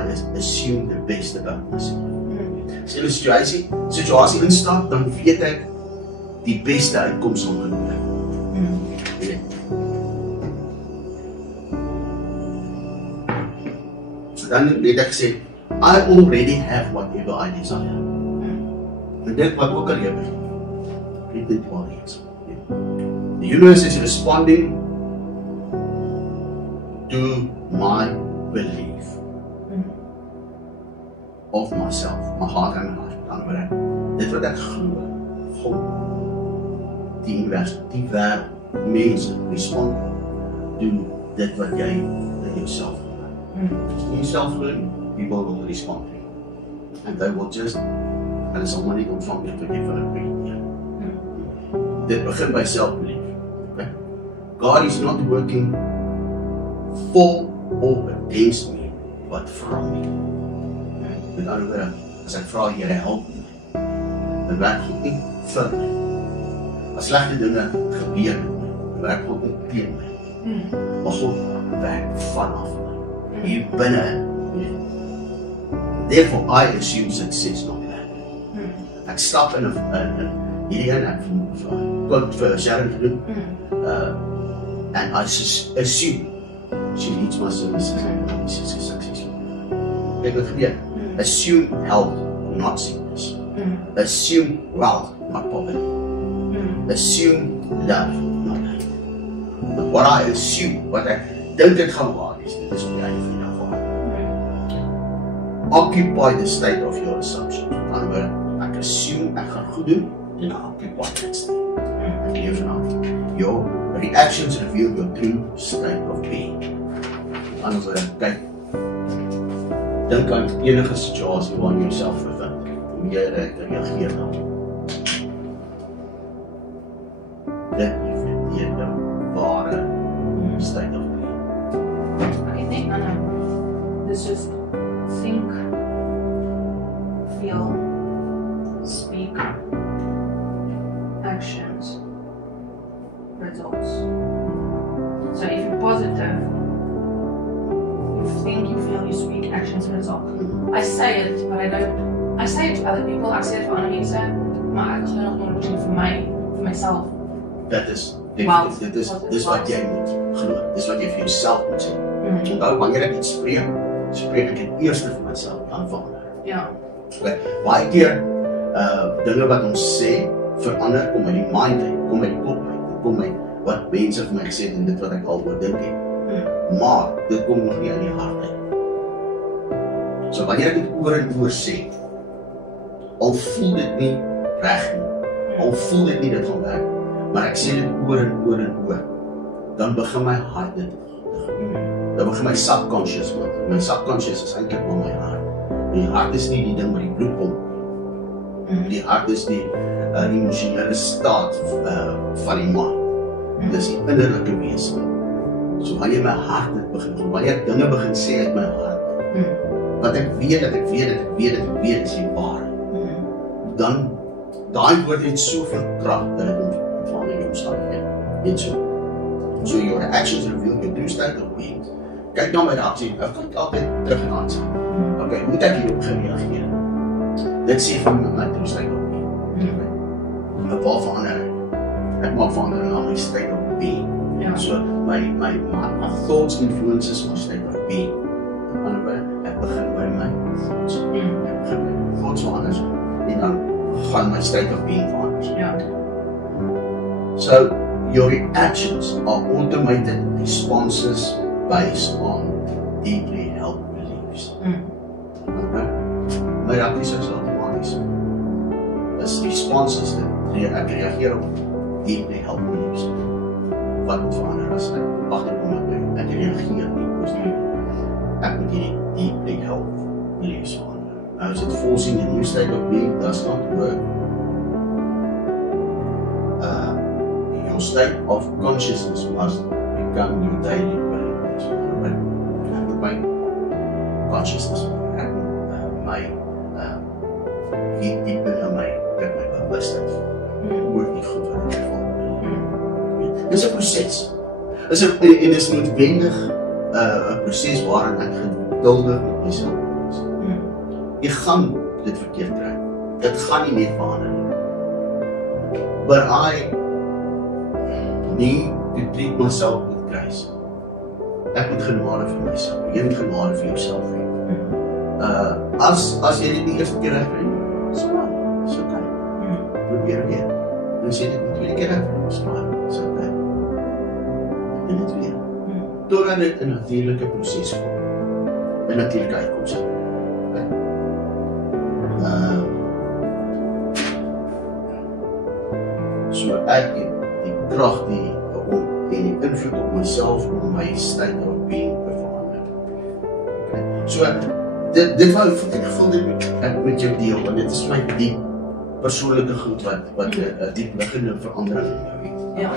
I assume the best about myself. As jy 'n situasie instap, dan weet ek die beste uitkoms sal genoem. So dan het ek gesê, I already have whatever I desire. En dit wat ook al jy weet dit waar is. The universe is responding to my belief of myself, my heart and my heart. Dit wat ek glo, God, die universe, die wêreld, mense respond to dit wat jy in jouself glo. As jy jouself glo, people will respond to you. And they will just, hulle sal maar nie ontvang dit wat jy vir hulle bring. Dit begin by self-belief. Okay? God is not working for or against me, but from me. Met ander woorde, as ek vra Here help my, dan werk God nie vir my. As slegte dinge gebeur met my, dan werk God nie teen my. Maar God werk vanaf my. Hier binne. Therefore, I assume success not bad. Ek stap in hierdie en ek God vir Sharon gedoen, and I assume she needs my services and she's successful. Dit wat gebeur. Assume health, not sickness. Assume wealth, not poverty. Assume love, not hate. But what I assume, wat ek dink dit gaan waar is, dit is wat jy vir jou gaan. Occupy the state of your assumption. In other words, ek assume ek gaan goed doen, en I occupy that state. Ek leef vanaf. Your reactions reveal your true state of being. In other words, kyk, dink aan enige situasie waarin jy jouself bevind, hoe jy reageer dan. Dit reflekteer jou ware state of being. Ek dink aan dis just think, feel, speak, actions, results. So if you're positive, you think, you feel, you speak, actions, results. I say it, but I say it to other people, I say it for ander mense, maar ek glo nog nooit vir myself. Dit is wat jy moet glo. Dis wat jy vir jouself moet sê. Onthou, wanneer ek iets spreek ek dit eers vir myself, dan vir ander. Ja. Baie keer dinge wat ons sê verander, kom uit die mind uit, kom uit die kop uit, kom uit wat mense vir my gesê het en dit wat ek al oordink het. Maar dit kom nog nie uit die hart uit. So wanneer ek dit oor en oor sê, al voel dit nie reg nie, al voel dit nie dit gaan werk, maar ek sê dit oor en oor en oor, dan begin my hart dit. Dan begin my subconscious word. My subconscious is eintlik maar my hart. Die hart is nie die ding wat die bloed pomp. Die hart is die emosionele staat van die man. Dis die innerlike wese. So wanneer my hart dit begin, wanneer ek dinge begin sê uit my hart, wat ek weet is die waarheid. Dan, daai woord het soveel krag dat ek ontvang in die omstandighede. Net so. So your actions reveal your true state of being. Kyk na my reaksie, ek kyk altyd terug en aan. Okay, hoe het ek hierop gereageer? Dit sê vir my true state of being. Ek waar verander ek? Ek maak verandering aan my state of being. So my thoughts influences my state of being. Ek begin by my thoughts. Ek begin by thoughts verander en dan gaan my state of being verander. So your reactions are automated responses based on deeply held beliefs. My reacties is outomaties. Dis responses dat ek reageer op deeply held beliefs. Wat moet verander as ek agterkom ek reageer nie positief. Ek moet hierdie deeply held beliefs verander. Now is it forcing a new state of being does not work. Your state of consciousness must become your daily practice. My consciousness, my diep in my bewustheid word nie goed wat ek voel. Dis 'n proses. En dis noodwendig 'n proses waarin ek geduldig met myself jy gaan dit verkeerd kry. Dit gaan nie net verander nie. But I need to treat myself with grace. Ek moet genade vir myself. Jy moet genade vir jouself hê. As jy dit die eerste keer reg doen, so kan. Probeer weer. En as jy dit die tweede keer reg doen, so kan. En dit weer. Totdat dit 'n natuurlike proses kom. 'n natuurlike uitkoms. Okay. So ek het die krag en die invloed op myself om my state of being te verander. Okay. So dit wou ek in geval dit met jou deel, want dit is my diep persoonlike goed wat 'n diep liggende verandering in jou het. Ja.